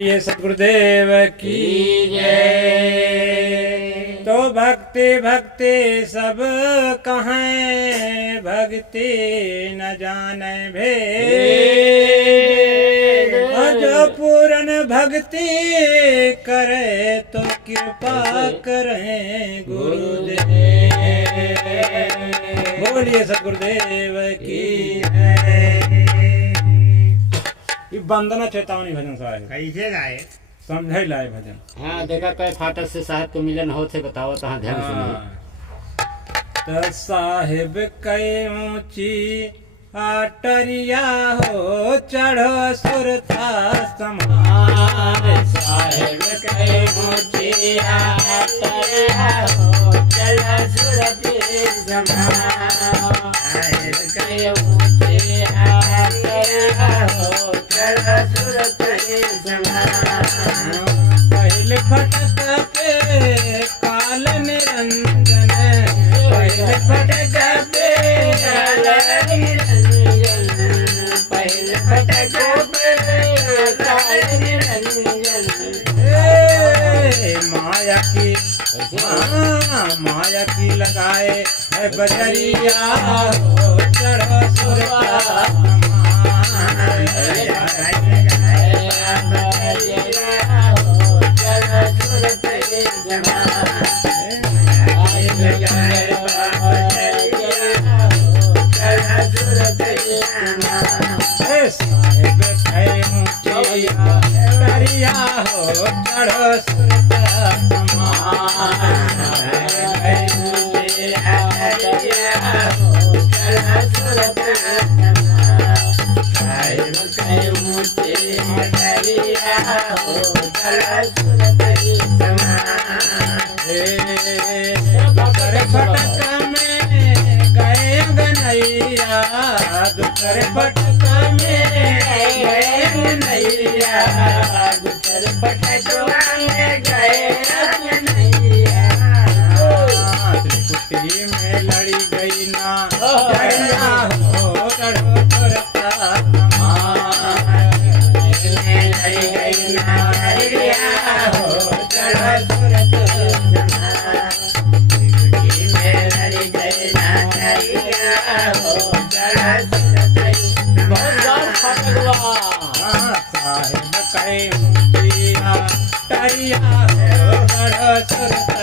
ये सतगुरुदेव की जय। तो भक्ति भक्ति सब कहें, भक्ति न जाने भेद। जो पूर्ण भक्ति करे तो कृपा करें गुरुदेव। बोलिए सतगुरुदेव की जय। वंदना चेतावनी भजन साहब कैसे गाए समझे लाए भजन। हाँ देखा कई फाटक से साहब को मिलन हो थे, बताओ तहाँ ध्यान सुनिए। तो साहिब कई ऊंची आटरिया हो, चढ़ो सुरता समान। साहिब कई ऊंची आटरिया हो, चढ़ो सुरती समान। साहिब कई ऊंची आटरिया हो, चढ़ो सुरती समान। पहले फटक पे काल निरंजन, पहले फटक पे काल निरंजन, पहले फटक पे काल निरंजन। माया की माया की लगाए है बजरिया हो, चढ़ो सुरता साहिब करिया हो, चढ़ो सुरता फटक में गए गनैया, दूसरे फटक में गए गनैया, दूसरे फटक में गए गनैया। त्रिपुटी में लड़ी गई ना जड़िया हो, चढ़ो सुरता लड़ी गई ना जड़िया हो, चढ़ो सुरता साहिब कई ऊंचिया टरिया हो, चढ़ो सुरता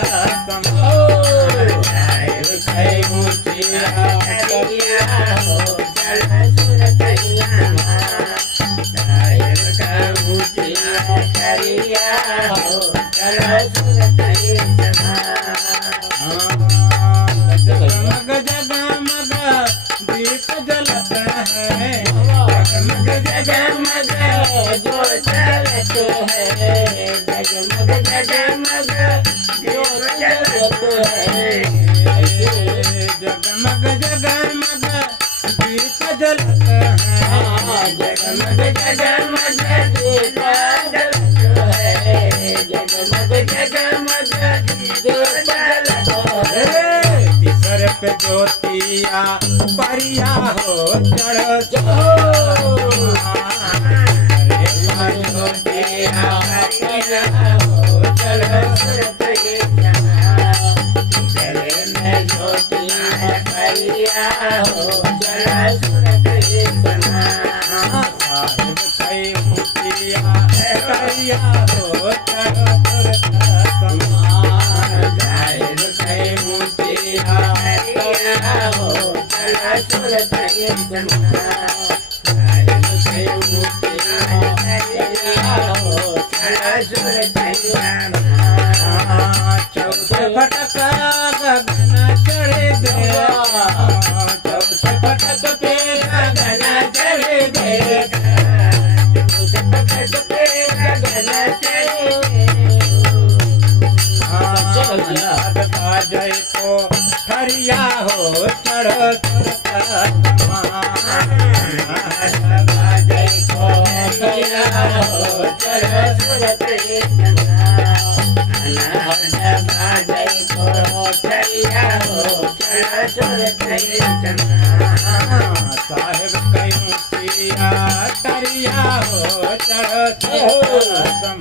साहिब कई ऊंचिया टरिया हो, चढ़ो सुरता साहिब कई ऊंचिया टरिया हो, चढ़ो सुरता जगमग जगमग दीप जलत है, जगमग जगमग जो जलत है, जगमग जगमग जो जलत है। जगमग जगमग दीप जलत है, जगमग जगमग दीप जलत है, जगमग जगमग दीप जलत है। सर पे ज्योतिया परिया हो, चढ़ो ज्योतिया परिया हो, चढ़ो ज्योतिया परिया हो, चढ़ो साहिब कई ऊंचिया परिया हो, चढ़ो साहिब कई ऊंचिया हो, चढ़ो सुरता चौथे फटक गगन चढ़े गया, चौथे फटक पे गगन चढ़े गया, चौथे फटक पे गगन चढ़े जय को ठरिया हो, चढ़ो सुरता जय को ठरिया हो, चढ़ो सुरता जय को ठरिया हो, चढ़ो सुरता साहिब कई ऊंचिया ठरिया हो, चढ़ो सुरता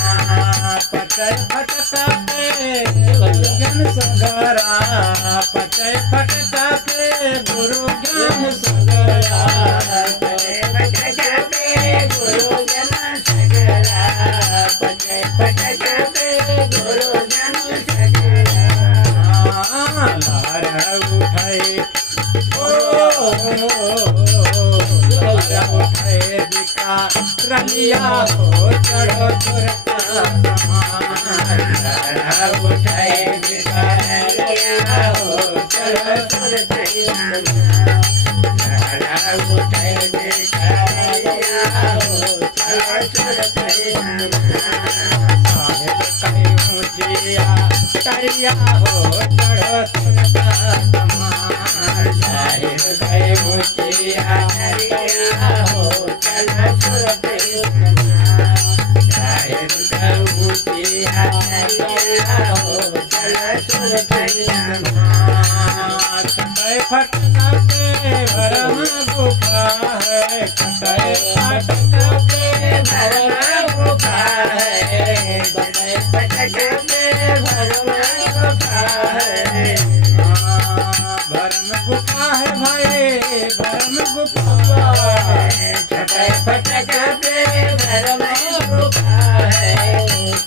पचय फटका पे गुरु ज्ञान सगरा पचय फटका पे गुरु ज्ञान सगरा लहर उठाए उठाए दिखा रलिया हो चढ़ो सुरता समान उठाए दिखा रलिया हो चढ़ो सुरता उठाए दिखा रलिया हो चढ़ो सुरता साहेब कहीं ऊंचिया तरिया हो चढ़ो सुरता समान साहेब कहीं ऊंचिया तरिया हो चढ़ो सुरता साहेब कहीं ऊंचिया तरिया हो चढ़ो सुरता कटय फटका पे भरम गुफा है कटय फटका पे भरम गुफा है कटय फटका पे भरम गुफा है भरम गुफा है भाई भरम गुफा है कटय फटका पे भरम गुफा है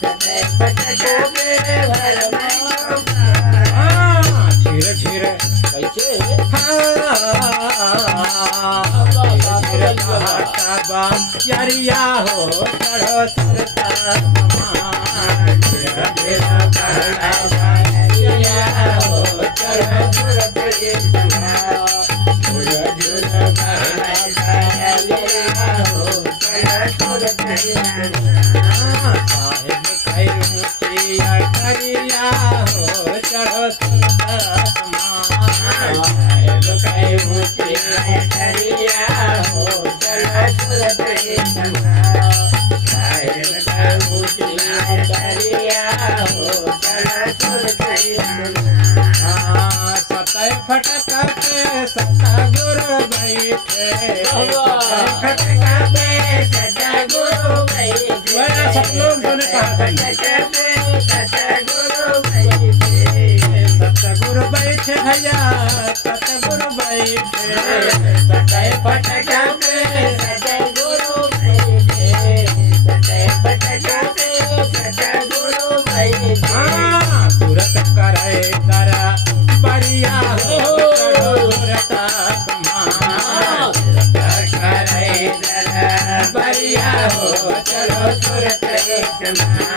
कटय फटका पे भरम गुफा धीरे धीरे कैसे यारिया हो चढ़ो सुरता समान यारिया हो चढ़ो सुरता समान साहेब कई ऊंचिया करिया हो चढ़ो सुरता समान साहेब कई ऊंचिया करिया हो चढ़ो सुरता समान साहेब कई ऊंचिया करिया हो चढ़ो सुरता समान सतय फटका पे सता गुरु बैठे फटका पे सता गुरु बैठे सब लोग सुने सतगुरु बैठे भैया सतगुरु बैठे सतय फटका पे सतगुरु बैठे सतय फटका पे सतगुरु बैठे सूरत करे करा बढ़िया हो सुरता समान करे करा बढ़िया हो चलो सुरत समान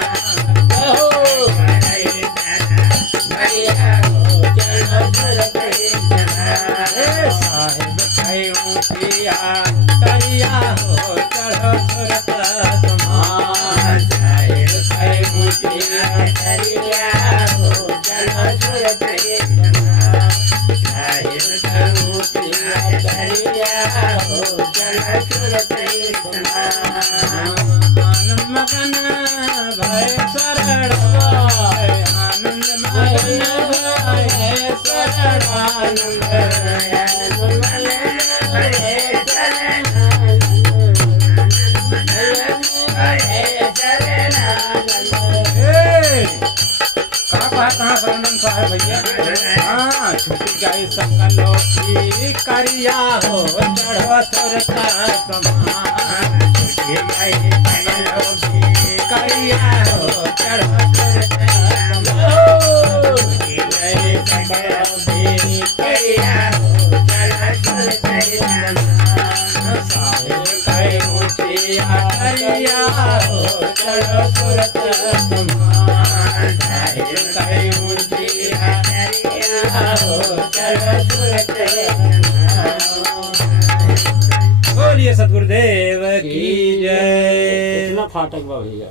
साहेब कई ऊंचिया तरिया हो चढ़ो सुरता समान साहेब कई ऊंचिया तरिया हो चढ़ो सुरता समान साहेब कई ऊंचिया तरिया हो चढ़ो सुरता समान मगन भय शरण आनंद मगन भय शरणानंद कहाँ शरणन साहब भैया हाँ छुट्टी गई सकलो की करिया हो चढ़ो सुरता समान छुट्टी गई सकलो की करिया हो चढ़ो सुरता समान छुट्टी गई सकलो की करिया हो चढ़ो सुरता समान साहेब कई ऊंचिया करिया हो चढ़ो सुरता समान साहेब कई ऊंचिया करिया हो चढ़ो सुरता समान बोलिए सतगुरुदेव की जय। कितना फाटक बा भैया।